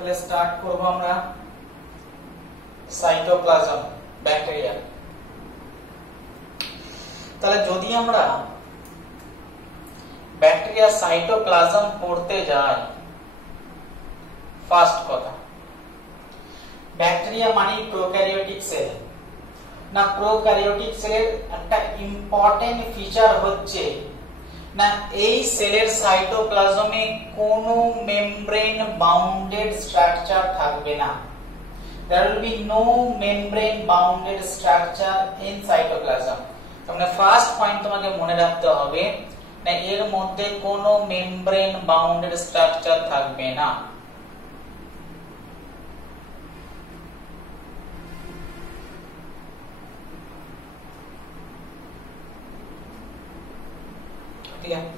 তাহলে স্টার্ট করব আমরা সাইটোপ্লাজম ব্যাকটেরিয়া। তাহলে যদি আমরা ব্যাকটেরিয়া সাইটোপ্লাজম পড়তে যাই, ফার্স্ট কথা, ব্যাকটেরিয়া মানে প্রোক্যারিওটিক সেল না। প্রোক্যারিওটিক সেলের একটা ইম্পর্টেন্ট ফিচার হচ্ছে না, এই সেলের সাইটোপ্লাজমে কোনো মেমব্রেন বাউন্ডেড স্ট্রাকচার থাকবে না। There will be no membrane bounded structure in cytoplasm. তাহলে ফার্স্ট পয়েন্ট তোমাকে মনে রাখতে হবে না, এর মধ্যে কোনো মেমব্রেন বাউন্ডেড স্ট্রাকচার থাকবে না।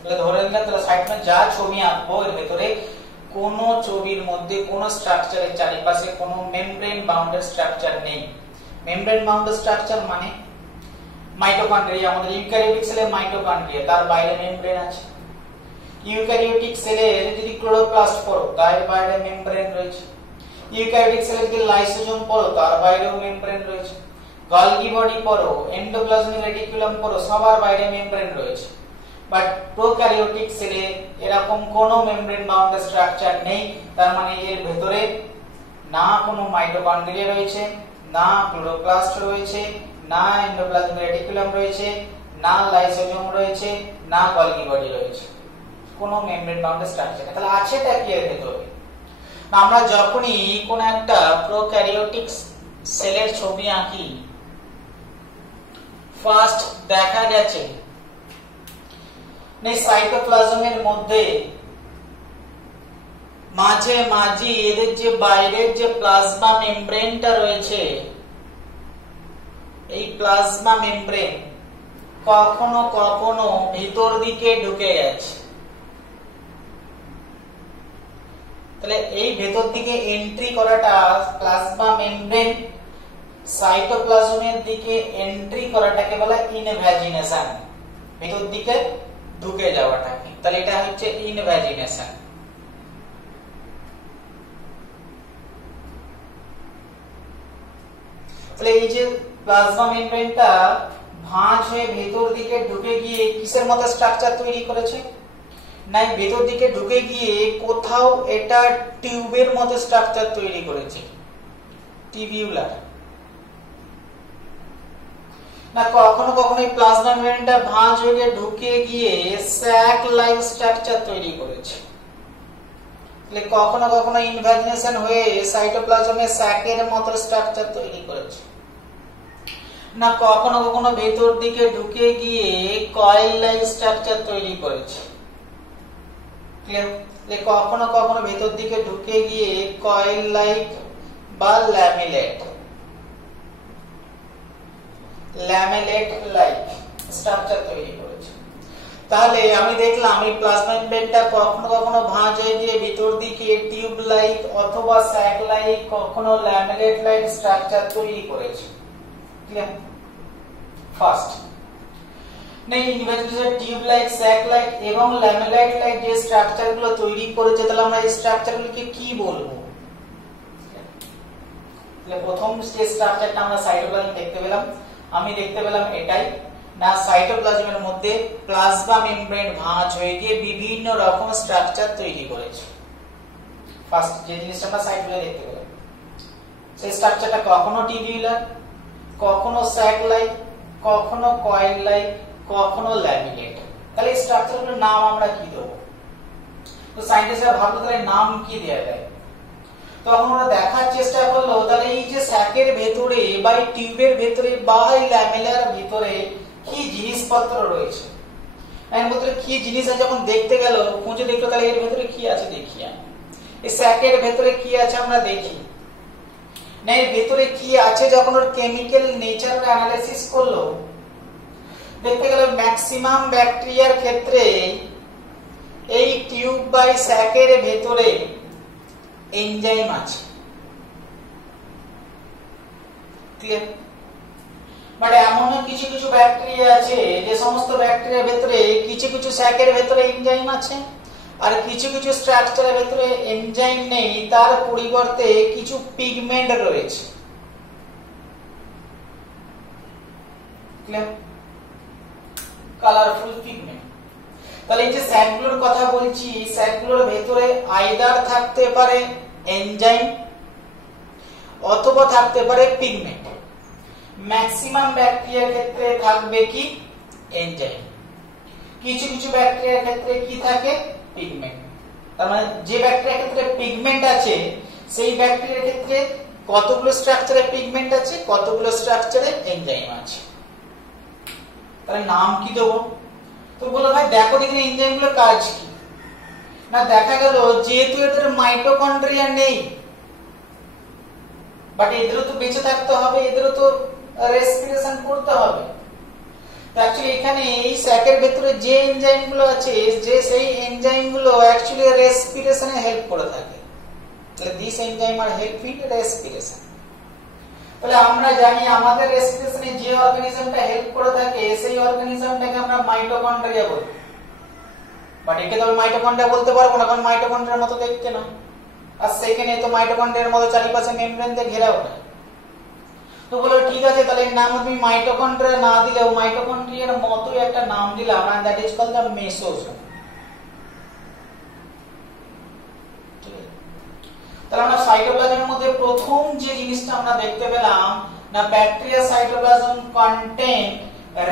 তাহলে ধরে নিলাম, তাহলে সাইডে যা ছবি আঁকবো এর ভেতরে কোন ছবির মধ্যে কোন স্ট্রাকচারের চারিপাশে কোনো মেমব্রেন বাউন্ডেড স্ট্রাকচার নেই। মেমব্রেন বাউন্ডেড স্ট্রাকচার মানে মাইটোকন্ড্রিয়া, আমাদের ইউক্যারিওটিক সেলের মাইটোকন্ড্রিয়া, তার বাইরে মেমব্রেন আছে। ইউক্যারিওটিক সেলের যদি ক্লোরোপ্লাস্ট পড়ো, তার বাইরে মেমব্রেন রয়েছে। ইউক্যারিওটিক সেলের যদি লাইসোজোম পড়ো, তার বাইরেও মেমব্রেন রয়েছে। গলগি বডি পড়ো, এন্ডোপ্লাজমিক রেটিকুলাম পড়ো, সবার বাইরে মেমব্রেন রয়েছে। বাট প্রোক্যারিওটিক সেলে এরকম কোনো মেমব্রেন বাউন্ডেড স্ট্রাকচার নেই। তার মানে এর ভেতরে না কোনো মাইটোকন্ড্রিয়া রয়েছে, না ক্লোরোপ্লাস্ট রয়েছে, না এন্ডোপ্লাজমিক রেটিকুলাম রয়েছে, না লাইসোজোম রয়েছে, না গলগি বডি রয়েছে, কোনো মেমব্রেন বাউন্ডেড স্ট্রাকচার নেই। তাহলে আছেটা কি এর ভেতরে? আমরা যখনই কোন একটা প্রোক্যারিওটিক সেলের ছবি আঁকি, ফার্স্ট দেখা গেছে সাইটোপ্লাজমের মধ্যে মাঝে মাঝে এদের যে বাইরের যে প্লাজমা মেমব্রেনটা রয়েছে, এই প্লাজমা মেমব্রেন কখনো কখনো ভিতর দিকে ঢুকে গেছে। তাহলে এই ভেতর দিকে এন্ট্রি করাটা, প্লাজমা মেমব্রেন সাইটোপ্লাজমের দিকে এন্ট্রি করাটাকে বলা ইনভ্যাজিনেশন, ভেতর দিকে ঢুকে যাওয়াটাকে। তাহলে এটা হচ্ছে ইনভ্যাজিনেশন। তাহলে এই যে প্লাজমা মেমব্রেনটা ভাঁজ হয়ে ভেতর দিকে ঢুকে গিয়ে কিসের মতো স্ট্রাকচার তৈরি করেছে? না, ভেতর দিকে ঢুকে গিয়ে কোথাও এটা টিউবের মতো স্ট্রাকচার তৈরি করেছে, টিবিউলার। না, কখনো কখনো এই প্লাজমা মেমব্রেনটা ভাঁজ হয়ে ঢুকে গিয়ে স্যাক লাইক স্ট্রাকচার তৈরি করেছে। তাহলে কখনো কখনো ইনভ্যাজিনেশন হয়ে সাইটোপ্লাজমে স্যাকের মতো স্ট্রাকচার তৈরি করেছে। না, কখনো কখনো ভেতর দিকে ঢুকে গিয়ে কয়েল লাইক স্ট্রাকচার তৈরি করেছে। কখনো কখনো ভেতর দিকে ঢুকে গিয়ে কয়েল লাইক বা ল্যামেলেট লাইক স্ট্রাকচার তৈরি করেছে। তাহলে আমি দেখলাম এই প্লাজমা মেমব্রেনটা কখনো কখনো ভাঁজ হয়ে গিয়ে ভিতর দিকে টিউব লাইক অথবা স্যাক লাইক, কখনো ল্যামেলেট লাইক স্ট্রাকচার তৈরি করেছে। ক্লিয়ার? ফার্স্ট নেই invagination tube like, sac like এবং ল্যামেলেট লাইক যে স্ট্রাকচারগুলো তৈরি করেছে, তাহলে আমরা এই স্ট্রাকচারগুলোকে কি বলবো? প্রথম যে স্ট্রাকচারটা আমরা সাইটোপ্লাজম দেখতে পেলাম, আমি দেখতে পেলাম এটাই না, সাইটোপ্লাজমের মধ্যে প্লাজমা মেমব্রেন ভাঁজ হয়ে গিয়ে বিভিন্ন রকম স্ট্রাকচার তৈরি করেছে। ফার্স্ট যে জিনিসটা আমরা সাইটোপ্লাজমে দেখতে পেলাম, সেই স্ট্রাকচারটা কখনো টিবিউলার, কখনো স্যাক লাইক, কখনো কয়েল লাইক, কখনো ল্যামিনেট। তাহলে এই স্ট্রাকচারগুলোর নাম আমরা কি দেবো? তো সায়েন্টিস্টরা ভাবলো তাহলে নাম কি দেয়া যায়। তখন ওরা দেখার চেষ্টা করলো তাহলে এই যে স্যাকের ভেতরে বা এই টিউবের ভেতরে বা এই ল্যামেলার ভিতরে কি জিনিসপত্র রয়েছে, এর ভেতরে কি জিনিস আছে। যখন দেখতে গেল, খুঁজে দেখলো, তাহলে এর ভেতরে কি আছে দেখি। এই স্যাকের ভেতরে কি আছে আমরা দেখি না, এর ভেতরে কি আছে যখন ওর কেমিক্যাল নেচার অ্যানালাইসিস করলো, দেখতে গেল ম্যাক্সিমাম ব্যাকটেরিয়ার ক্ষেত্রে এই টিউব বা স্যাকের ভেতরে এনজাইম আছে। ক্লিয়ার? বাট এমনও কিছু কিছু ব্যাকটেরিয়া আছে যে সমস্ত ব্যাকটেরিয়ার ভেতরে কিছু কিছু স্যাকের ভেতরে এনজাইম আছে, আর কিছু কিছু স্ট্রাকচারের ভিতরে এনজাইম নেই, তার পরিবর্তে কিছু পিগমেন্ট রয়েছে। Colourful pigment. তাহলে এই যে স্যাকগুলোর কথা বলছি, স্যাকগুলোর ভেতরে আইদার থাকতে পারে এনজাইম অথবা থাকতে পারে পিগমেন্ট। ম্যাক্সিমাম ব্যাকটেরিয়ার ক্ষেত্রে থাকবে কি এনজাইম, কিছু কিছু ব্যাকটেরিয়ার ক্ষেত্রে কি থাকে পিগমেন্ট। তার মানে যে ব্যাকটেরিয়ার ক্ষেত্রে পিগমেন্ট আছে সেই ব্যাকটেরিয়ার ক্ষেত্রে কতগুলো স্ট্রাকচারে পিগমেন্ট আছে, কতগুলো স্ট্রাকচারে এনজাইম আছে। তাহলে নাম কি দেবো? তো বলো ভাই দেখো দেখি এনজাইমগুলোর কাজ কি। না দেখা গেল যেহেতু এদের মাইটোকন্ড্রিয়া নেই, বাট এদেরও তো বেঁচে থাকতে হবে, এদেরও তো রেসপিরেশন করতে হবে। অ্যাকচুয়ালি এখানে এই স্যাকের ভেতরে যে এনজাইমগুলো আছে, যে সেই এনজাইমগুলো অ্যাকচুয়ালি রেসপিরেশনে হেল্প করে থাকে। তাহলে this enzyme are helping respiration. তাহলে আমরা জানি আমাদের রেসপিরেশনে যে অর্গানিজমটা হেল্প করে থাকে সেই অর্গানিজমটাকে আমরা মাইটোকন্ড্রিয়া বলি। বাট একে তো আমি মাইটোকন্ড্রিয়া বলতে পারবো না, কারণ মাইটোকন্ড্রিয়ার মতো দেখতে না। আর সেখানে তো মাইটোকন্ড্রিয়ার মতো চারিপাশে মেমব্রেন দিয়ে ঘেরাও না। তো বলো ঠিক আছে, তাহলে এর নাম তুমি মাইটোকন্ড্রিয়া না দিলেও মাইটোকন্ড্রিয়ার মতোই একটা নাম দিলাম, and that is called the mesosome। তাহলে আমরা সাইটোপ্লাজমের মধ্যে প্রথম যে জিনিসটা আমরা দেখতে পেলাম না, bacteria cytoplasm contain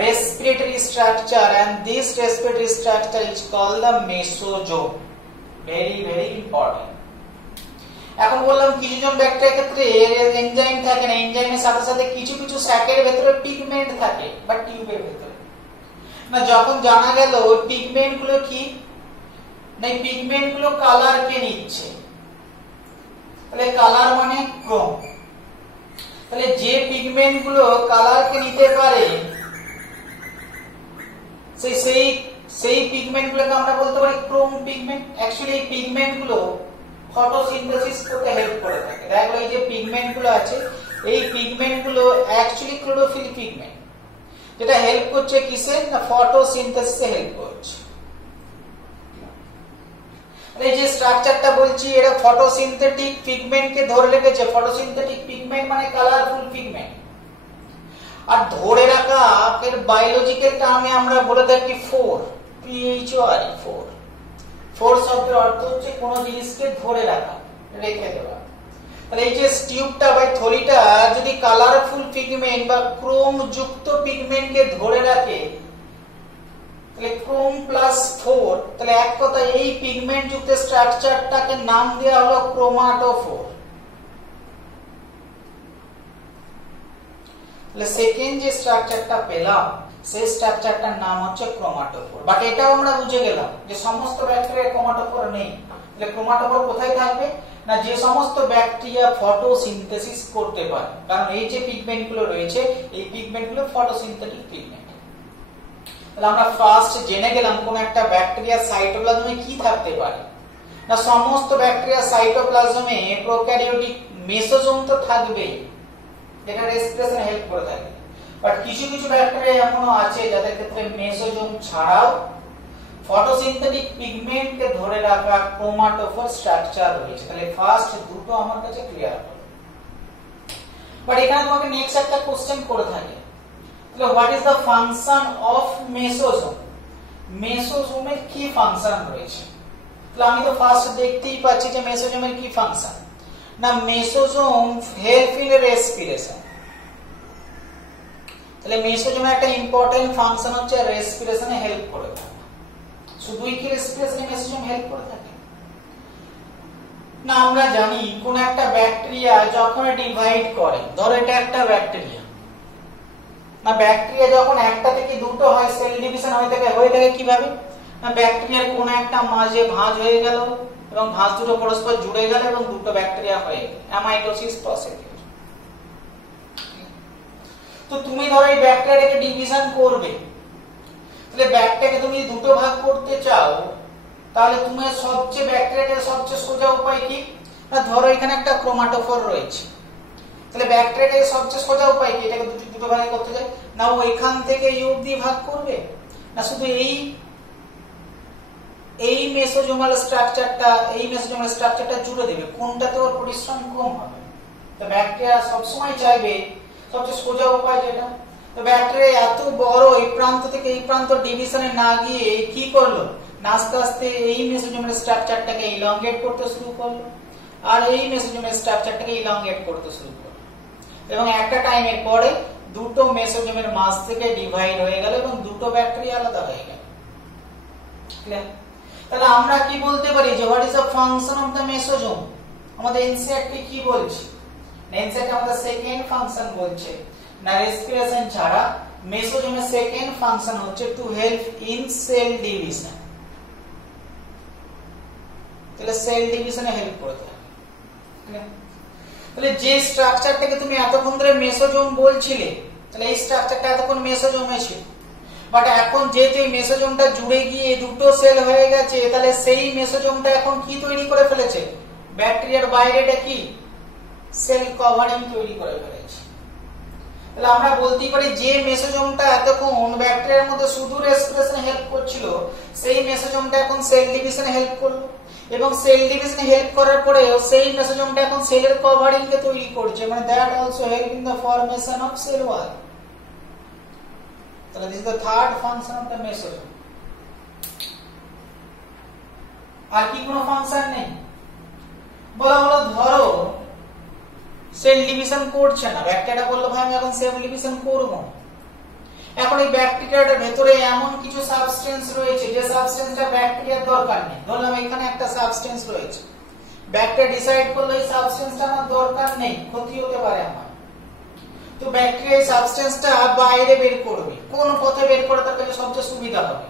respiratory structure and this respiratory structure is called the mesosome। very very important। এখন বললাম কিছু জন ব্যাকটেরিয়ার ক্ষেত্রে এনজাইম থাকে না, এনজাইমের সাথে সাথে কিছু কিছু স্যাকের ভেতরে পিগমেন্ট থাকে বা টিউবের ভেতরে। না যখন জানা গেল ওই পিগমেন্ট গুলো কি না, পিগমেন্ট গুলো কালার কে নিচ্ছে, তাহলে কালার মানে ক্রোম। তাহলে যে পিগমেন্ট গুলো কালার কে নিতে পারে সেই পিগমেন্ট গুলোকে আমরা বলতে পারি ক্রোম পিগমেন্ট। অ্যাকচুয়ালি এই পিগমেন্ট গুলো ফটোসিনথেসিস করতে হেল্প করে থাকে। দেখো এই যে পিগমেন্ট গুলো আছে, এই পিগমেন্ট গুলো অ্যাকচুয়ালি ক্লোরোফিল পিগমেন্ট, যেটা হেল্প করছে কিসে না ফটোসিনথেসিসে হেল্প করছে। এই যে স্ট্রাকচারটা বলছি এটা ফটোসিনথেটিক পিগমেন্টকে ধরে রেখেছে। ফটোসিনথেটিক পিগমেন্ট মানে কালারফুল পিগমেন্ট। আর ধরে রাখা এর বায়োলজিক্যাল টার্মে আমরা বলে থাকি ফোর, PHOR 4। ফোর শব্দের অর্থ হচ্ছে কোন জিনিসকে ধরে রাখা, রেখে দেওয়া। তাহলে এই যে টিউবটা বা থলিটা যদি কালারফুল পিগমেন্ট বা ক্রোম যুক্ত পিগমেন্টকে ধরে রাখে, তাহলে ক্রোম প্লাস 4, তাহলে এক কথা এই পিগমেন্ট যুক্ত স্ট্রাকচারটাকে নাম দেওয়া হলো ক্রোমাটোফোর। তাহলে সেকেন্ড যে স্ট্রাকচারটা পেলাম সেই স্ট্রাকচারটার নাম হচ্ছে ক্রোমাটোফোর। বাট এটাও আমরা বুঝে গেলাম যে সমস্ত ব্যাকটেরিয়ায় ক্রোমাটোফোর নেই। তাহলে ক্রোমাটোফোর কোথায় থাকবে না, যে সমস্ত ব্যাকটেরিয়া ফটোসিনথেসিস করতে পারে, কারণ এই যে পিগমেন্ট গুলো রয়েছে এই পিগমেন্ট গুলো ফটোসিনথেটিক পিগমেন্ট। তাহলে আমরা ফার্স্ট জেনে গেলাম কোন একটা ব্যাকটেরিয়া সাইটোপ্লাজমে কি থাকতে পারে না, সমস্ত ব্যাকটেরিয়া সাইটোপ্লাজমে প্রোক্যারিওটিক মেসোজোম তো থাকবেই, যেটা রেসপিরেশনে হেল্প করে থাকে। বাট কিছু কিছু ব্যাকটেরিয়া এমনও আছে যাদের ক্ষেত্রে মেসোজোম ছাড়াও ফটোসিনথেটিক পিগমেন্টকে ধরে রাখা ক্রোমাটোফোর স্ট্রাকচার রয়েছে। তাহলে ফার্স্ট দুটো আমার কাছে ক্লিয়ার হলো। বাট এখানে তোমাকে নেক্সট একটা কোশ্চেন করে থাকে, তাহলে what is the function of mesosome? মেসোজোমের কি ফাংশন রয়েছে? তাহলে আমি তো ফার্স্ট দেখতেই পাচ্ছি যে মেসোজোমের কি ফাংশন না, মেসোজোম হেল্প ইন রেসপিরেশন। তাহলে মেসোজোমের একটা ইম্পর্টেন্ট ফাংশন হচ্ছে রেসপিরেশনে হেল্প করে থাকে। শুধুই কি রেসপিরেশনে মেসোজোম হেল্প করে থাকে না, আমরা জানি কোন একটা ব্যাকটেরিয়া যখন ডিভাইড করে, ধরো এটা একটা ব্যাকটেরিয়া না, ব্যাকটেরিয়া যখন একটা থেকে দুটো হয় সেল ডিভিশন হয়ে থাকে কিভাবে না, ব্যাকটেরিয়ার কোন একটা মাঝে ভাঁজ হয়ে গেল এবং ভাঁজ দুটো পরস্পর জুড়ে গেল এবং দুটো ব্যাকটেরিয়া হয়ে গেল, অ্যামাইটোসিস প্রসিডিউর। তো তুমি ধরো এই ব্যাকটেরিয়াটাকে ডিভিশন করবে, তাহলে ব্যাকটেরিয়াকে তুমি দুটো ভাগ করতে চাও, তাহলে তুমি সবচেয়ে ব্যাকটেরিয়াটার সবচেয়ে সোজা উপায় কি না, ধরো এখানে একটা ক্রোমাটোফোর রয়েছে, তাহলে ব্যাকটেরিয়াটাকে সবচেয়ে সোজা উপায় কি, এটাকে দুটো ভাগে করতে চাই না, ও এখান থেকে এই অবধি ভাগ করবে না, শুধু এই মেসোজোমাল স্ট্রাকচারটা জুড়ে দেবে, কোনটাতে ওর পরিশ্রম কম হবে। তো ব্যাকটেরিয়া সবসময় চাইবে সবচেয়ে সোজা উপায় যেটা, তো ব্যাকটেরিয়া এত বড় এই প্রান্ত থেকে এই প্রান্ত ডিভিশনে না গিয়ে কি করলো, আস্তে আস্তে এই মেসোজোমাল স্ট্রাকচারটাকে ইলংগেট করতে শুরু করলো, আর এই মেসোজোমাল স্ট্রাকচারটাকে ইলংগেট করতে শুরু করলো, এবং একটা টাইমের পরে দুটো মেসোজোমের মাঝ থেকে ডিভাইড হয়ে গেল এবং দুটো ব্যাকটেরিয়া আলাদা হয়ে গেল। তাহলে আমরা কি বলতে পারি যে what is the function of the mesosome? আমাদের এনসিইআরটি কি বলছে? এনসিইআরটি আমাদের সেকেন্ড ফাংশন বলছে না, রেসপিরেশন ছাড়া মেসোজোমের সেকেন্ড ফাংশন হচ্ছে to help in cell division. তাহলে সেল ডিভিশনে হেল্প করতে হবে। তাহলে যে স্ট্রাকচারটাকে তুমি এতক্ষণ ধরে মেসোজোম বলছিলে, তাহলে এই স্ট্রাকচারটা এতক্ষণ মেসোজোমে ছিল, বাট এখন যেহেতু এই মেসোজোমটা জুড়ে গিয়ে দুটো সেল হয়ে গেছে, তাহলে সেই মেসোজোমটা এখন কি তৈরি করে ফেলেছে? ব্যাকটেরিয়ার বাইরেটা কি সেল কভারিং তৈরি করে ফেলেছে। তাহলে আমরা বলতে পারি যে মেসোজোমটা এতক্ষণ ব্যাকটেরিয়ার মধ্যে শুধু রেসপিরেশনে হেল্প করছিল, সেই মেসোজোমটা এখন সেল ডিভিশনে হেল্প করলো, এবং সেল ডিভিশনে হেল্প করার পরে সেই মেসোজোমটা এখন সেলের কভারিং কে তৈরি করছে, মানে that also help in the formation of cell wall. তাহলে this is the third function of the mesosome. আর কি কোনো ফাংশন নেই? বলা হলো ধরো সেল ডিভিশন করছে না, ব্যাকটেরিয়া বললো ভাই আমি এখন সেল ডিভিশন করব। এখন এই ব্যাকটেরিয়াটার ভেতরে এমন কিছু সাবস্টেন্স রয়েছে যে সাবস্টেন্সটা ব্যাকটেরিয়ার দরকার নেই। ধরলাম এখানে একটা সাবস্টেন্স রয়েছে, ব্যাকটেরিয়া ডিসাইড করলো এই সাবস্টেন্সটা আমার দরকার নেই, ক্ষতি হতে পারে আমার, তো ব্যাকটেরিয়া এই সাবস্টেন্সটা বাইরে বের করবে। কোন পথে বের করে তার কাছে সবচেয়ে সুবিধা হবে?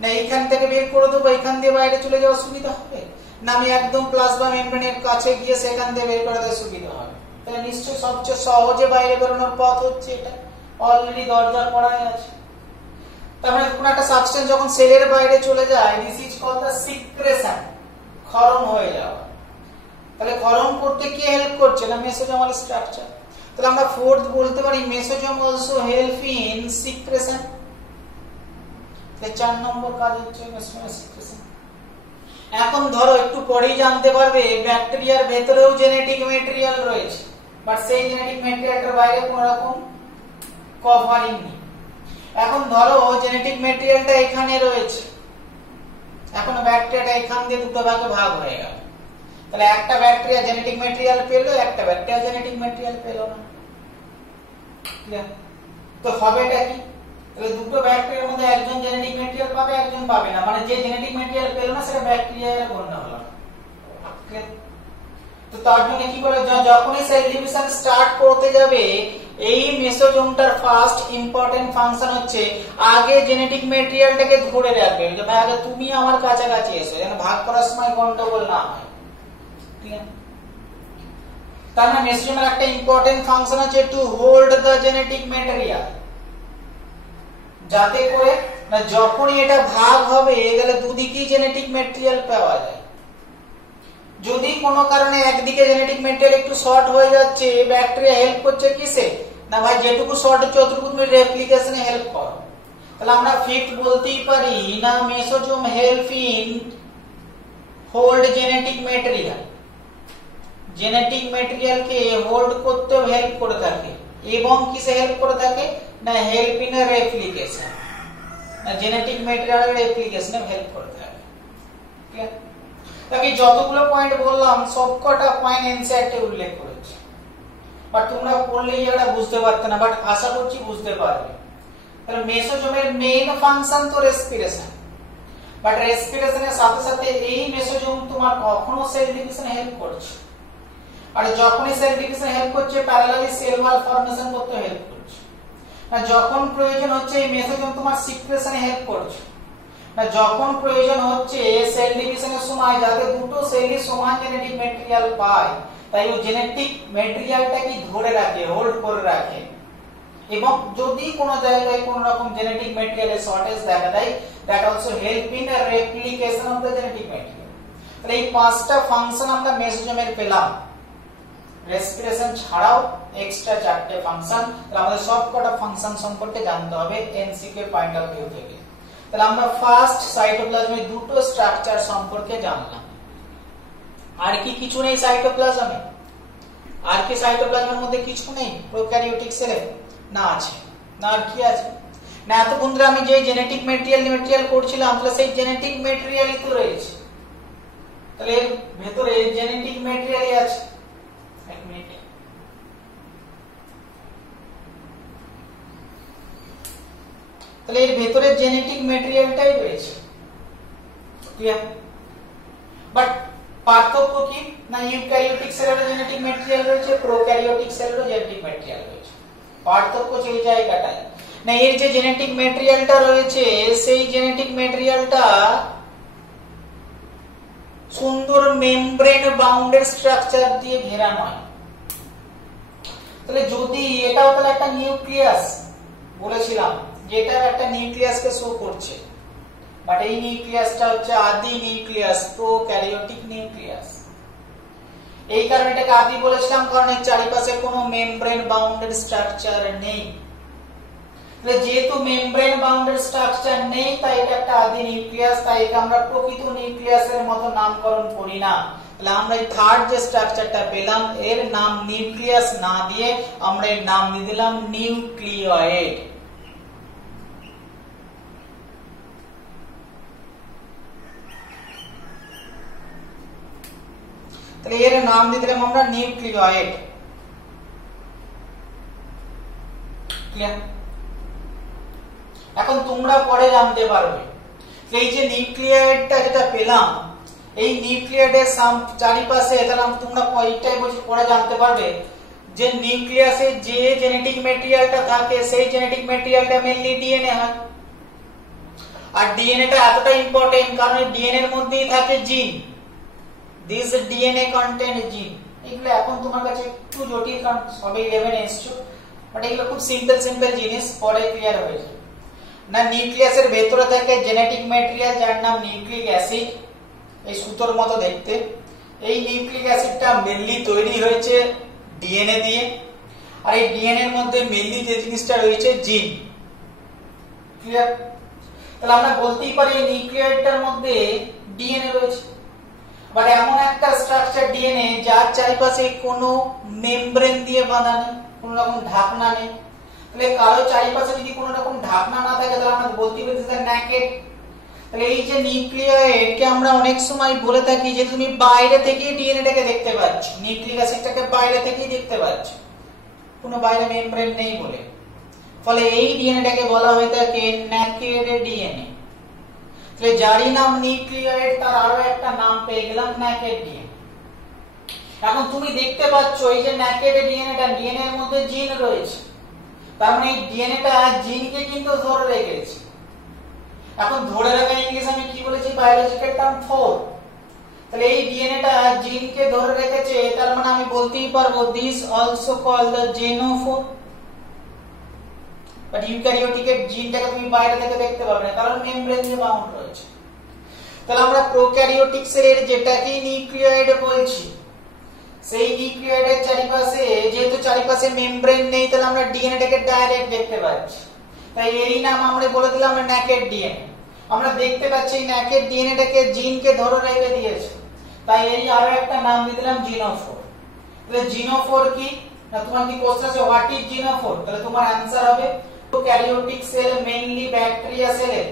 না এইখান থেকে বের করে দেবো, এখান দিয়ে বাইরে চলে যাওয়া সুবিধা হবে, না আমি একদম প্লাজমা মেমব্রেনের কাছে গিয়ে সেখান দিয়ে বের করে দেওয়া সুবিধা হবে? তাহলে নিশ্চয়ই সবচেয়ে সহজে বাইরে বেরোনোর পথ হচ্ছে এটা, অলরেডি দরজা করাই আছে। তার মানে কোন একটা সাবস্টেন্স যখন সেলের বাইরে চলে যায়, this is called the secretion, ক্ষরণ হয়ে যাওয়া। তাহলে ক্ষরণ করতে কি হেল্প করছে? না মেসোজোমাল স্ট্রাকচার। তাহলে আমরা ফোর্থ বলতে পারি mesosome also help in secretion. তাহলে 4 নম্বর কাজ হচ্ছে মেসোজোমাল সিক্রেশন। এখন ধরো একটু পরেই জানতে পারবে ব্যাকটেরিয়ার ভেতরেও জেনেটিক ম্যাটেরিয়াল রয়েছে, বাট সেই জেনেটিক ম্যাটেরিয়ালটার বাইরে কোনো রকম কভারিং নেই। এখন ধরো জেনেটিক ম্যাটেরিয়ালটা এখানে রয়েছে, এখন ব্যাকটেরিয়াটা এখান দিয়ে দুটো ভাগে ভাগ হয়ে গেল, তাহলে একটা ব্যাকটেরিয়া জেনেটিক ম্যাটেরিয়াল পেলো, একটা ব্যাকটেরিয়া জেনেটিক ম্যাটেরিয়াল পেলো না। তো হবেটা কি? তাহলে দুটো ব্যাকটেরিয়ার মধ্যে একজন জেনেটিক ম্যাটেরিয়াল পাবে, একজন পাবে না, মানে যে জেনেটিক ম্যাটেরিয়াল পেলো না সেটা ব্যাকটেরিয়া গণ্য হলো না। তো তার জন্য কি করে, যখনই সেল ডিভিশন স্টার্ট করতে যাবে, এই মেসোজোমটার ফার্স্ট ইম্পর্টেন্ট ফাংশন হচ্ছে আগে জেনেটিক ম্যাটেরিয়ালটাকে ধরে রাখবে, যে ভাই আগে তুমি আমার কাছাকাছি এসো, যেন ভাগ করার সময় গন্ডগোল না হয়। ঠিক আছে, তার মানে মেসোজোমের একটা ইম্পর্টেন্ট ফাংশন হচ্ছে to hold the genetic material, যাতে করে না যখনই এটা ভাগ হবে গেলে দুদিকেই জেনেটিক ম্যাটেরিয়াল পাওয়া যায়। যদি কোনো কারণে একদিকে জেনেটিক ম্যাটেরিয়াল একটু শর্ট হয়ে যাচ্ছে, ব্যাকটেরিয়া হেল্প করছে কিসে? না ভাই যেটুকু শর্ট হচ্ছে অতটুকু তুমি রেপ্লিকেশনে হেল্প করো। তাহলে আমরা ফিফথ বলতেই পারি না mesosome help in hold genetic material, genetic ম্যাটেরিয়ালকে হোল্ড করতে হেল্প করে থাকে, এবং কিসে হেল্প করে থাকে? না হেল্প ইন রেপ্লিকেশন, না জেনেটিক ম্যাটেরিয়ালের রেপ্লিকেশনে হেল্প করে থাকে। ঠিক আছে, আমি যতগুলো পয়েন্ট বললাম সবকটা পয়েন্ট এনসিইআরটি উল্লেখ করেছে, বাট তোমরা পড়লে এটা বুঝতে পারতে না, বাট আশা করছি বুঝতে পারবে। তাহলে মেসোজোমের মেইন ফাংশন তো রেসপিরেশন, বাট রেসপিরেশনের সাথে সাথে এই মেসোজোম তোমার কখনো সেল ডিভিশনে হেল্প করছে, আর যখনই সেল ডিভিশনে হেল্প করছে প্যারালালি সেল ওয়াল ফরমেশন করতে হেল্প করছে। আর যখন প্রয়োজন হচ্ছে এই মেসোজোম তোমার সিক্রেশনে হেল্প করছে, না যখন প্রয়োজন হচ্ছে সেল ডিভিশনের সময় যাতে দুটো সেলই সমান জেনেটিক ম্যাটেরিয়াল পায়, তাই ও জেনেটিক ম্যাটেরিয়ালটাকে ধরে রাখে, হোল্ড করে রাখে, এবং যদি কোনো জায়গায় কোনো রকম জেনেটিক ম্যাটেরিয়ালের শর্টেজ দেখা দেয়, that also help in replication of the genetic material. তাহলে এই পাঁচটা ফাংশন আমরা মেসোজোমের পেলাম, রেসপিরেশন ছাড়াও এক্সট্রা 4টে ফাংশন। আমাদের সবকটা ফাংশন সম্পর্কে জানতে হবে এনসিকিউ পয়েন্ট অফ ভিউ থেকে। তাহলে আমরা ফার্স্ট সাইটোপ্লাজমে দুটো স্ট্রাকচার সম্পর্কে জানলাম। আর কি কিছু নেই সাইটোপ্লাজমে? আর কি সাইটোপ্লাজমের মধ্যে কিছু নেই প্রোক্যারিওটিক সেলে? না আছে। না আর কি আছে? না এত বন্ধুরা আমি যে জেনেটিক ম্যাটেরিয়াল করছিলাম তাহলে সেই জেনেটিক ম্যাটেরিয়ালই তো রয়েছে। তাহলে এর ভেতরে জেনেটিক ম্যাটেরিয়ালই আছে। এক মিনিট, তাহলে এর ভেতরে জেনেটিক ম্যাটেরিয়ালটাই রয়েছে। ক্লিয়ার? বাট পার্থক্য কি? না ইউক্যারিওটিক সেলেরও জেনেটিক ম্যাটেরিয়াল রয়েছে, প্রোক্যারিওটিক সেলেরও জেনেটিক ম্যাটেরিয়াল রয়েছে। পার্থক্য সেই জায়গাটায়। না এর যে জেনেটিক ম্যাটেরিয়ালটা রয়েছে সেই জেনেটিক ম্যাটেরিয়ালটা সুন্দর মেমব্রেন বাউন্ডেড স্ট্রাকচার দিয়ে ঘেরা নয়। তাহলে যদি এটাও তাহলে একটা নিউক্লিয়াস বলেছিলাম, যেটা একটা নিউক্লিয়াসকে শো করছে, বাট এই নিউক্লিয়াসটা হচ্ছে আদি নিউক্লিয়াস, প্রোক্যারিওটিক নিউক্লিয়াস। এই কারণে এটাকে আদি বলেছিলাম, কারণ এর চারিপাশে কোনো মেমব্রেন বাউন্ডেড স্ট্রাকচার নেই। যেহেতু মেমব্রেন বাউন্ডেড স্ট্রাকচার নেই তাই এটা একটা আদি নিউক্লিয়াস, তাই একে আমরা প্রকৃত নিউক্লিয়াসের মতো নামকরণ করি না। তাহলে আমরা এই থার্ড যে স্ট্রাকচারটা পেলাম এর নাম নিউক্লিয়াস না দিয়ে আমরা এর নাম দিয়ে দিলাম নিউক্লিয়েট। তাহলে এর নাম দিয়ে দিলাম আমরা নিউক্লিয়েট। ক্লিয়ার? এখন তোমরা পরে জানতে পারবে এই যে নিউক্লিয়েটটা যেটা পেলাম এই নিউক্লিয়েটের চারিপাশে, তাহলে তোমরা এইটাই পরে জানতে পারবে যে নিউক্লিয়াসে যে জেনেটিক ম্যাটেরিয়ালটা থাকে সেই জেনেটিক ম্যাটেরিয়ালটা মেইনলি ডিএনএ হয়। আর ডিএনএটা এতটা ইম্পর্টেন্ট কারণ ডিএনএ এর মধ্যেই থাকে জিন। দিস ডিএনএ কন্টেন্ট জিন। এগুলো এখন তোমার কাছে একটু জটিল কারণ সবে 11 এসছো, বাট এগুলো খুব সিম্পল জিনিস, পরে ক্লিয়ার হয়ে যাবে। না নিউক্লিয়াসের ভেতরে থাকে জেনেটিক ম্যাটেরিয়াল যার নাম নিউক্লিক অ্যাসিড, এই সুতোর মতো দেখতে। এই নিউক্লিক অ্যাসিডটা মেইনলি তৈরি হয়েছে ডিএনএ দিয়ে, আর এই ডিএনএ এর মধ্যে মেইনলি যে জিনিসটা রয়েছে জিন। ক্লিয়ার? তাহলে আমরা বলতেই পারি এই নিউক্লিয়েটটার মধ্যে ডিএনএ রয়েছে, বাট এমন একটা স্ট্রাকচার ডিএনএ যার চারিপাশে কোনো মেমব্রেন দিয়ে বাঁধা নেই, কোনো রকম ঢাকনা নেই। তাহলে কারো চারিপাশে যদি কোনো রকম ঢাকনা না থাকে তাহলে আমরা বলতেই পারি যে নেকেড। তাহলে এই যে নিউক্লিয়েটকে আমরা অনেক সময় বলে থাকি যে তুমি বাইরে থেকেই ডিএনএটাকে দেখতে পাচ্ছ, নিউক্লিক অ্যাসিডটাকে বাইরে থেকেই দেখতে পাচ্ছ, কোনো বাইরে মেমব্রেন নেই বলে। ফলে এই ডিএনএটাকে বলা হয়ে থাকে নেকেড ডিএনএ। তাহলে যারই নাম নিউক্লিয়েট তার আরো একটা নাম পেয়ে গেলাম নেকেড ডিএনএ। এখন তুমি দেখতে পাচ্ছ এই যে নেকেড ডিএনএটা, ডিএনএ এর মধ্যে জিন রয়েছে, তার মানে এই ডিএনএটা জিনকে কিন্তু ধরে রেখেছে। এখন ধরে রাখা ইংলিশ আমি কি বলেছি, বায়োলজিক্যাল টার্ম 4। তাহলে এই ডিএনএটা জিনকে ধরে রেখেছে, তার মানে আমি বলতেই পারবো this also call the genophore. But ইউক্যারিওটিকের জিনটাকে তুমি বাইরে থেকে দেখতে পারবে না কারণ মেমব্রেন দিয়ে বাউন্ড রয়েছে। তাহলে আমরা প্রোক্যারিওটিক সেলের যেটাকে নিউক্লিয়েট বলছি সেই নিউক্লিয়েটের চারিপাশে যেহেতু চারিপাশে মেমব্রেন নেই তাহলে আমরা ডিএনএটাকে ডাইরেক্ট দেখতে পাচ্ছি, তাই এরই নাম আমরা বলে দিলাম নেকেড ডিএনএ। আমরা দেখতে পাচ্ছি এই নেকেড ডিএনএটাকে জিনকে ধরে রেখে দিয়েছে, তাই এই আরো একটা নাম দিয়ে দিলাম জিনোফোর। তাহলে জিনোফোর কি না, তোমার কি কোশ্চেন আছে হোয়াট ইজ জিনোফোর, তাহলে তোমার आंसर হবে প্রোক্যারিওটিক সেল মেইনলি ব্যাকটেরিয়া সেলে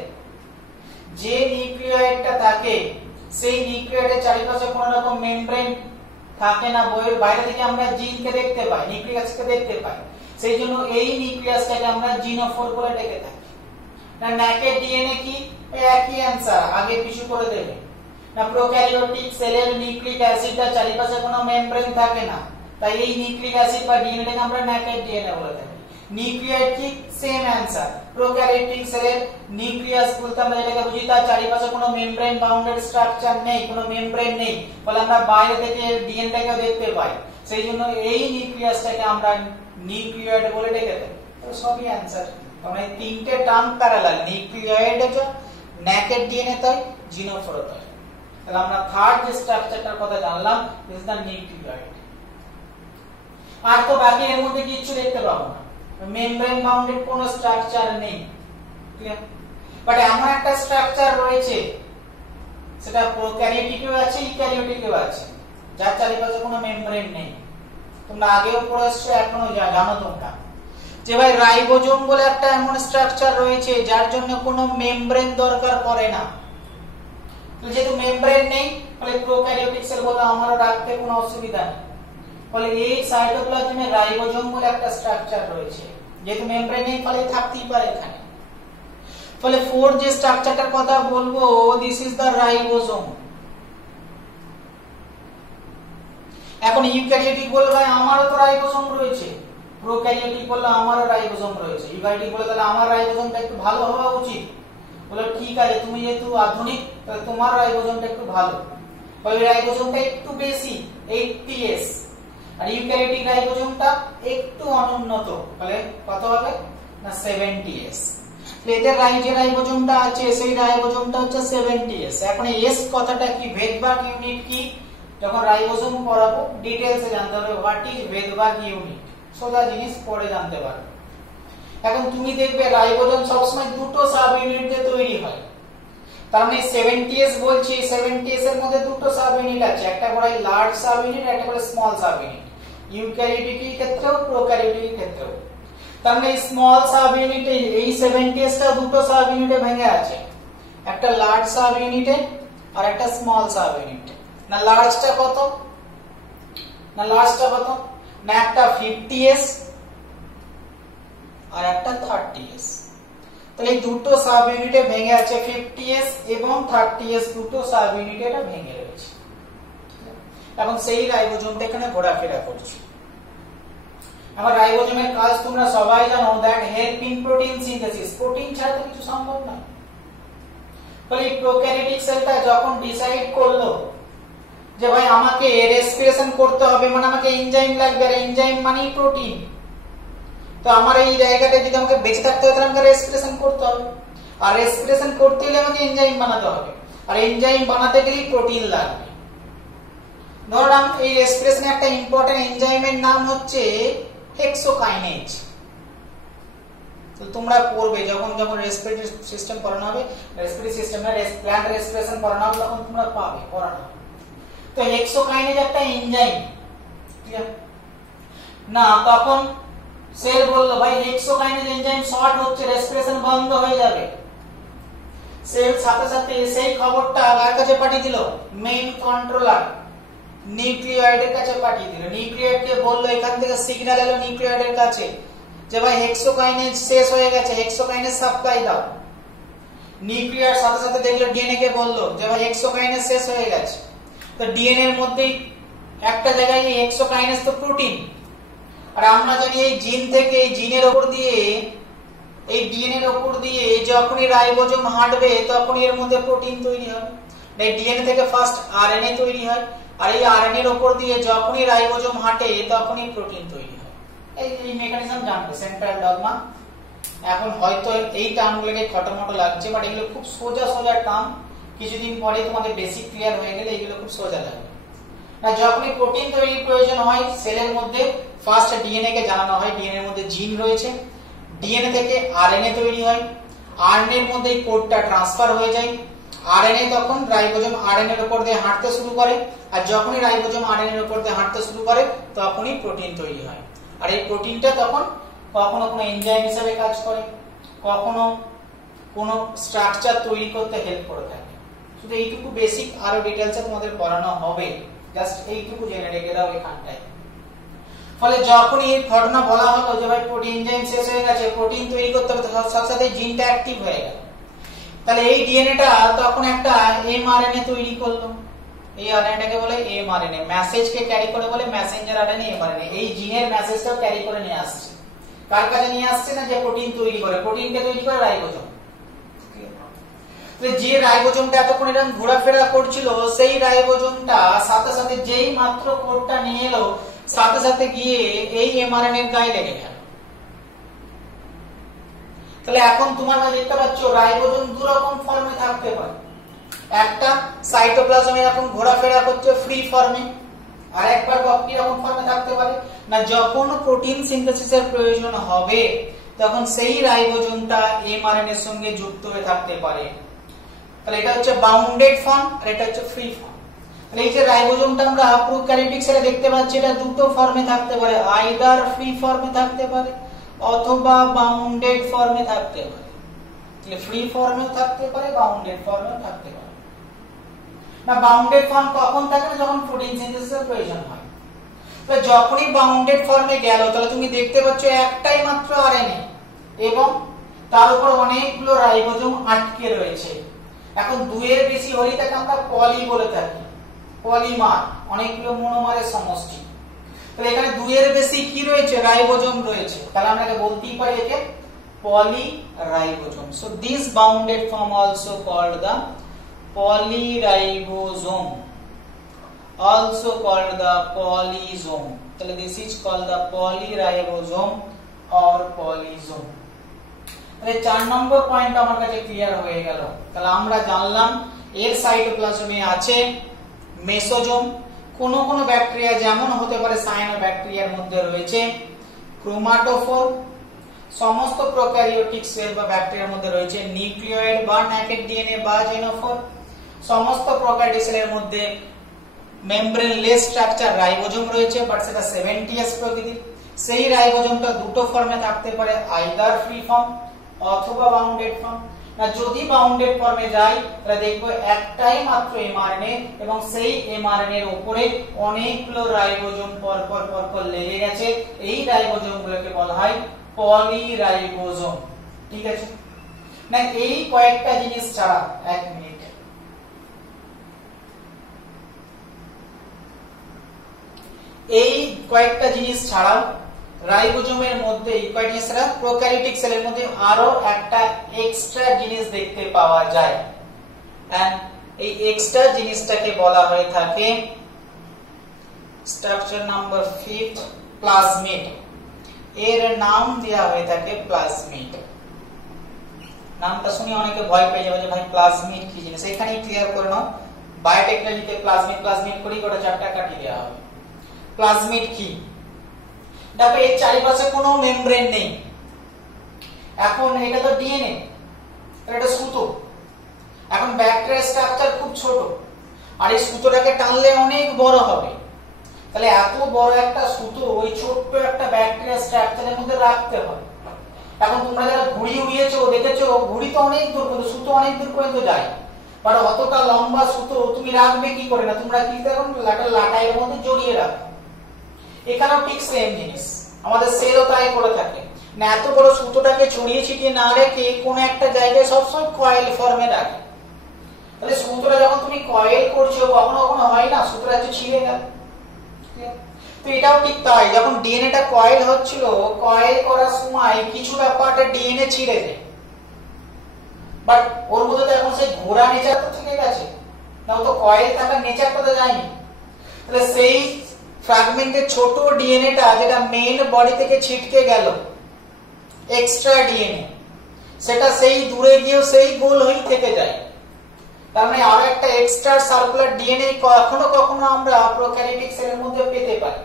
যে নিউক্লিয়েটটা থাকে সেই নিউক্লিয়েটের চারিপাশে কোনো রকম মেমব্রেন থাকে না, বাইরে থেকে আমরা জিনকে দেখতে পাই, নিউক্লিক অ্যাসিডকে দেখতে পাই, সেই জন্য এই নিউক্লিয়াসটাকে আমরা জিনোফোর বলে ডেকে থাকি। না নেকেড ডিএনএ কি, একই आंसर, আগে পিছু করে দেবে। না প্রোক্যারিওটিক সেলের নিউক্লিক অ্যাসিডটা চারিপাশে কোনো মেমব্রেন থাকে না, তাই এই নিউক্লিক অ্যাসিড বা ডিএনএটাকে আমরা নেকেড ডিএনএ বলে থাকি। নিউক্লিয়েট কি, সেম आंसर। প্রোক্যারিওটিক সেলের নিউক্লিয়াস বলতে আমরা এটাকে বুঝি তার চারিপাশে কোনো মেমব্রেন বাউন্ডেড স্ট্রাকচার নেই, কোনো মেমব্রেন নেই, ফলে আমরা বাইরে থেকে ডিএনএটাকে দেখতে পাই, সেই জন্য এই নিউক্লিয়াসটাকে আমরা নিউক্লিয়েট বলে ডেকে থাকি। তো সবই आंसर। আমরা এই তিনটে টার্ম প্যারালাল, নিউক্লিয়েট আছে, নেকেড ডিএনএ তাই, জিনোফোর তাই। তাহলে আমরা থার্ড যে স্ট্রাকচারটার কথা জানলাম ইজ দা নিউক্লিয়েট। আর তো বাকি এর মধ্যে কিছু দেখতে পাবো না, মেমব্রেন বাউন্ডেড কোনো স্ট্রাকচার নেই। ক্লিয়ার? বাট এমন একটা স্ট্রাকচার রয়েছে সেটা প্রোক্যারিওটিকেও আছে ইউক্যারিওটিকেও আছে, যার চারিপাশে কোনো মেমব্রেন নেই। তোমরা আগেও পড়ে এসছো, এখনো জানো তোমরা যে ভাই রাইবোজোম বলে একটা এমন স্ট্রাকচার রয়েছে যার জন্য কোনো মেমব্রেন দরকার পড়ে না। তো যেহেতু মেমব্রেন নেই ফলে প্রোক্যারিওটিক সেল বলে আমারও রাখতে কোনো অসুবিধা নেই। ফলে এই সাইটোপ্লাজমে রাইবোজোম বলে একটা স্ট্রাকচার রয়েছে, যেহেতু মেমব্রেন নেই ফলে থাকতেই পারে এখানে। ফলে ফোর যে স্ট্রাকচারটার কথা বলবো, দিস ইজ দা রাইবোজোম। এখন ইউক্যারিওটিক বলে ভাই আমারও তো রাইবোজোম রয়েছে, প্রোক্যারিওটিক বললে আমারও রাইবোজোম রয়েছে, ইউক্যারিওটিক বলে তাহলে আমার রাইবোজোমটা একটু ভালো হওয়া উচিত। বলে ঠিক আছে, তুমি যেহেতু আধুনিক তাহলে তোমার রাইবোজোমটা একটু ভালো। ফলে রাইবোজোমটা একটু বেশি 80s, আর ইউক্যারিওটিক রাইবোজোমটা একটু অনুন্নত, ফলে কত হবে না 70s। এদের যে রাইবোজোমটা আছে সেই রাইবোজোমটা হচ্ছে 70s। এখন এস কথাটা কি, ভেদভাগ ইউনিট কি, যখন রাইবোজোম পড়াবো ডিটেইলসে জানতে হবে হোয়াট ইজ ভেদভাগ ইউনিট, সোজা জিনিস পড়ে জানতে পারবে। এখন তুমি দেখবে রাইবোজোম সবসময় দুটো সাব ইউনিট দিয়ে তৈরি হয়, তার মানে 70s বলছি, 70s এর মধ্যে দুটো সাব ইউনিট আছে, একটা করে লার্জ সাব ইউনিট, একটা করে স্মল সাব ইউনিট, ইউক্যারিওটিক ক্ষেত্রেও প্রোক্যারিওটিক ক্ষেত্রেও। তার মানে স্মল সাব ইউনিটে এই 70s টা দুটো সাব ইউনিটে ভেঙে আছে, একটা লার্জ সাব ইউনিটে আর একটা স্মল সাব ইউনিটে। না লার্জটা কত না একটা 50s আর একটা 30s। তাহলে এই দুটো সাব ইউনিটে ভেঙে আছে, 50s এবং 30s দুটো সাব ইউনিটে এটা ভেঙে রয়েছে। এখন সেই রাইবোজোমটা এখানে ঘোরাফেরা করছে। আমার রাইবোজোমের কাজ তোমরা সবাই জানো, that help in protein synthesis, protein ছাড়া তো কিছু সম্ভব না। ফলে প্রোক্যারিওটিক সেলটা যখন ডিসাইড করলো যে ভাই আমাকে রেসপিরেশন করতে হবে, মানে আমাকে এনজাইম লাগবে, আর এনজাইম মানেই প্রোটিন, তো আমার এই জায়গাটা যদি আমাকে বেঁচে থাকতে হয় তাহলে আমাকে রেসপিরেশন করতে হবে, আর রেসপিরেশন করতে হলে আমাকে এনজাইম বানাতে হবে, আর এনজাইম বানাতে গেলে প্রোটিন লাগবে। ধরলাম এই রেসপিরেশনে একটা ইম্পর্টেন্ট এনজাইমের নাম হচ্ছে হেক্সোকাইনেজ। তো তোমরা পড়বে যখন রেসপিরেটরি সিস্টেম পড়ানো হবে, রেসপিরেটরি সিস্টেম না প্ল্যান্ট রেসপিরেশন পড়ানো হবে, তখন তোমরা পাবে পড়ানো। তো হেক্সোকাইনেজ একটা এনজাইম, ঠিক আছে না? তখন সেল বলল ভাই হেক্সোকাইনেজ এনজাইম শর্ট হচ্ছে, রেসপিরেশন বন্ধ হয়ে যাবে। সেল সাথে সাথে সেই খবরটা কার কাছে পাঠিয়ে দিল? মেইন কন্ট্রোলার নিউক্লিওয়েডের কাছে পাঠিয়ে দিল। নিউক্লিওয়েডকে বলল, এখান থেকে সিগন্যাল এলো নিউক্লিওয়েডের কাছে যে ভাই হেক্সোকাইনেজ শেষ হয়ে গেছে, হেক্সোকাইনেজ সাপ্লাই দাও। নিউক্লিওয়েড সাথে সাথে দেখলো ডিএনএ কে বলল যে ভাই হেক্সোকাইনেজ শেষ হয়ে গেছে। তো ডিএনএ এর মধ্যেই একটা জায়গায় এই হেক্সোকাইনেজ তো প্রোটিন, আর আমরা জানি এই জিন থেকে এই জিনের উপর দিয়ে এই ডিএনএ এর উপর দিয়ে যখনই রাইবোজোম হাঁটবে তখনই এর মধ্যে প্রোটিন তৈরি হবে। এই ডিএনএ থেকে ফার্স্ট আরএনএ তৈরি হয়, আর এই আরএনএ এর উপর দিয়ে যখনই রাইবোজোম হাঁটে তখনই প্রোটিন তৈরি হয়। এই মেকানিজম জানবে, সেন্ট্রাল ডগমা। এখন হয়তো এই টার্মগুলোকে খটোমটো লাগছে, বাট এগুলো খুব সোজা টার্ম, কিছুদিন পরে তোমাদের বেসিক ক্লিয়ার হয়ে গেলে এগুলো খুব সোজা লাগবে। না যখনই প্রোটিন তৈরির প্রয়োজন হয় সেলের মধ্যে ফার্স্ট ডিএনএ কে জানানো হয়, ডিএনএ এর মধ্যে জিন রয়েছে, ডিএনএ থেকে আরএনএ তৈরি হয়, আরএনএ এর মধ্যে এই কোডটা ট্রান্সফার হয়ে যায়, আরএনএ তখন রাইবোজোম আরএনএ এর উপর দিয়ে হাঁটতে শুরু করে, আর যখনই রাইবোজোম আরএনএ এর উপর দিয়ে হাঁটতে শুরু করে তখনই প্রোটিন তৈরি হয়। আর এই প্রোটিনটা তখন কখনো কোনো এনজাইম হিসেবে কাজ করে, কখনো কোনো স্ট্রাকচার তৈরি করতে হেল্প করে থাকে। শুধু এইটুকু বেসিক, আরো ডিটেইলসে তোমাদের পড়ানো হবে, জাস্ট এইটুকু জেনে রেখে দাও এখানটায়। ফলে যখনই এই ঘটনা বলা হলো যে ভাই প্রোটিন এনজাইম শেষ হয়ে গেছে, প্রোটিন তৈরি করতে হবে, সাথে সাথে জিনটা অ্যাক্টিভ হয়ে গেল, তাহলে এই ডিএনএটা তখন একটা এমআরএনএ তৈরি করলো। এই আরএনএটাকে বলে এমআরএনএ, মেসেজকে ক্যারি করে বলে মেসেঞ্জার আরএনএ, এমআরএনএ। এই জিনের মেসেজটাও ক্যারি করে নিয়ে আসছে, কার কাছে নিয়ে আসছে না? যে প্রোটিন তৈরি করে, প্রোটিনকে তৈরি করে রাইবোজোম। যে রাইবোজোমটা এতক্ষণ এরকম ঘোরাফেরা করছিল, সেই রাইবোজোমটা সাথে সাথে যেই মাত্র কোডটা নিয়ে এলো, সাথে সাথে গিয়ে এই এমআরএনএ এর গায়ে লেগে গেল। তাহলে এখন তোমরা দেখতে পাচ্ছ রাইবোজোম দু রকম ফর্মে থাকতে পারে। একটা সাইটোপ্লাজমে এরকম ঘোরাফেরা করছে ফ্রি ফর্মে, আর একবার কি রকম ফর্মে থাকতে পারে না, যখন প্রোটিন সিনথেসিসের প্রয়োজন হবে তখন সেই রাইবোজোমটা এমআরএনএ এর সঙ্গে যুক্ত হয়ে থাকতে পারে। তাহলে এটা হচ্ছে বাউন্ডেড ফর্ম আর এটা হচ্ছে ফ্রি ফর্ম। তাহলে এই যে রাইবোজোমটা আমরা প্রোক্যারিওটিক সেলে দেখতে পাচ্ছি, এটা দুটো ফর্মে থাকতে পারে, আইদার ফ্রি ফর্মে থাকতে পারে অথবা বাউন্ডেড ফর্মে থাকতে পারে। তাহলে ফ্রি ফর্মেও থাকতে পারে, বাউন্ডেড ফর্মেও থাকতে পারে। না, বাউন্ডেড ফর্ম কখন থাকে না, যখন প্রোটিন সিনথেসিসের প্রয়োজন হয়। তাহলে যখনই বাউন্ডেড ফর্মে গেল, তাহলে তুমি দেখতে পাচ্ছ একটাই মাত্র আরএনএ এবং তার উপর অনেকগুলো রাইবোজোম আটকে রয়েছে। এখন দুইয়ের বেশি হলে তাকে আমরা পলি বলে থাকি, পলিমার, অনেকগুলো মনোমারের সমষ্টি। তাহলে এখানে দুইয়ের বেশি কি রয়েছে, রাইবোজোম রয়েছে, তাহলে আমরা বলতেই পারি একে polyribosome. So this bounded form also called the polyribosome, also called the polysome. তাহলে this is called the polyribosome or polysome. তাহলে 4 নম্বর পয়েন্ট আমার কাছে ক্লিয়ার হয়ে গেল। তাহলে আমরা জানলাম এর সাইটোপ্লাজমে আছে মেসোজোম, কোন কোন ব্যাকটেরিয়া যেমন হতে পারে সায়ানোব্যাকটেরিয়ার মধ্যে রয়েছে ক্রোমাটোফোর, সমস্ত প্রোক্যারিওটিক সেল বা ব্যাকটেরিয়ার মধ্যে রয়েছে নিউক্লিয়েড বা নেকেড ডিএনএ বা জেনোফোর, সমস্ত প্রোক্যারিওটিক সেলের মধ্যে মেমব্রেনলেস স্ট্রাকচার রাইবোজোম রয়েছে, বাট সেটা 70s প্রকৃতির। সেই রাইবোজোমটা দুটো ফর্মে থাকতে পারে, আইদার ফ্রি ফর্ম অথবা বাউন্ডেড ফর্ম। না, যদি বাউন্ডেড ফর্মে যাই তাহলে দেখবো একটাই মাত্র এমআরএনএ এবং সেই এমআরএনএ এর উপরে অনেকগুলো রাইবোজোম পরপর পরপর লেগে গেছে। এই রাইবোজোমগুলোকে বলা হয় পলিরাইবোজোম। ঠিক আছে না, এই কয়েকটা জিনিস ছাড়া, এক মিনিট, এই কয়েকটা জিনিস ছাড়াও রাইবোজোমের মধ্যে এই কয়েকটা জিনিস ছাড়া প্রোক্যারিওটিক সেলের মধ্যে আরো একটা এক্সট্রা জিনিস দেখতে পাওয়া যায়, এন্ড এই এক্সট্রা জিনিসটাকে বলা হয়ে থাকে স্ট্রাকচার নাম্বার 5 প্লাজমিড। এর নাম দেয়া হয়ে থাকে প্লাজমিড। নামটা শুনে অনেকে ভয় পেয়ে যাবে যে ভাই প্লাজমিড কি জিনিস, এখানেই ক্লিয়ার করে নাও। বায়োটেকনোলজিতে প্লাজমিড প্লাজমিড করে গোটা চ্যাপ্টার কাটিয়ে দেওয়া হবে। প্লাজমিড কি? দেখো এর চারিপাশে কোনো মেমব্রেন নেই। এখন এটা তো ডিএনএ, এটা সুতো। এখন ব্যাকটেরিয়ার স্ট্রাকচার খুব ছোট, আর এই সুতোটাকে টানলে অনেক বড় হবে। তাহলে এত বড় একটা সুতো ওই ছোট্ট একটা ব্যাকটেরিয়া স্ট্রাকচারের মধ্যে রাখতে হবে। এখন তোমরা যারা ঘুড়ি উড়িয়েছো দেখেছো, ঘুড়ি তো অনেক দূর পর্যন্ত, সুতো অনেক দূর পর্যন্ত যায়, বাট অতটা লম্বা সুতো তুমি রাখবে কি করে? না, তোমরা কি দেখো লাটাইয়ের মধ্যে জড়িয়ে রাখো। এখানেও ঠিক সেম জিনিস, আমাদের সেলও তাই করে থাকে না, এত বড় সুতোটাকে ছড়িয়ে ছিটিয়ে না রেখে কোনো একটা জায়গায় সবসময় কয়েল ফর্মে রাখে। তাহলে সুতোটা যখন তুমি কয়েল করছো, কখনো কখনো হয় না সুতোটা হচ্ছে ছিঁড়ে গেল। তো এটাও ঠিক তাই, যখন ডিএনএটা কয়েল হচ্ছিল, কয়েল করার সময় কিছুটা পার্টে ডিএনএ ছিঁড়ে যায়, বাট ওর মধ্যে তো এখন সেই ঘোরা নেচার তো থেকে গেছে না, ও তো কয়েল থাকার নেচারটা তো যায়নি। তাহলে সেই ফ্র্যাগমেন্টের ছোট ডিএনএটা যেটা মেইন বডি থেকে ছিটকে গেল, এক্সট্রা ডিএনএ, সেটা সেই দূরে গিয়েও সেই গোল হয়ে থেকে যায়। তার মানে আরো একটা এক্সট্রা সার্কুলার ডিএনএ কখনো কখনো আমরা প্রোক্যারিওটিক সেলের মধ্যে পেতে পারি,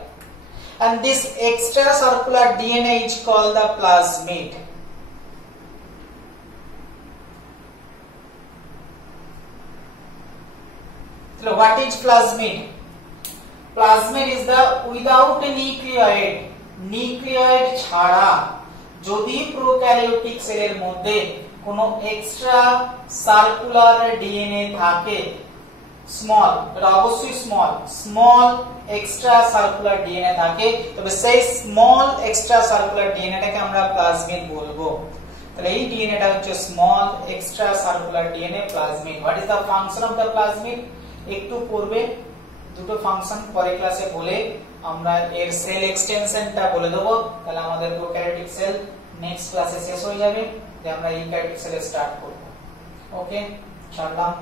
and this extra circular DNA is called the plasmid. So what is plasmid? Plasmid is the without nucleoid, nucleoid ছাড়া যদি প্রোক্যারিওটিক সেলের মধ্যে কোনো এক্সট্রা সার্কুলার ডিএনএ থাকে, স্মল, এটা অবশ্যই small, small extra circular DNA থাকে, তবে সেই স্মল এক্সট্রা সার্কুলার ডিএনএটাকে আমরা প্লাজমিড বলবো। তাহলে এই ডিএনএটা হচ্ছে small extra circular DNA plasmid. What is the function of the plasmid? একটু পূর্বে দুটো ফাংশন পরে ক্লাসে বলে আমরা এর সেল এক্সটেনশনটা বলে দেবো, তাহলে আমাদের প্রোক্যারিওটিক সেল নেক্সট ক্লাসে শেষ হয়ে যাবে, যে আমরা ইউক্যারিওটিক সেলে স্টার্ট করব। ওকে, ছাড়লাম।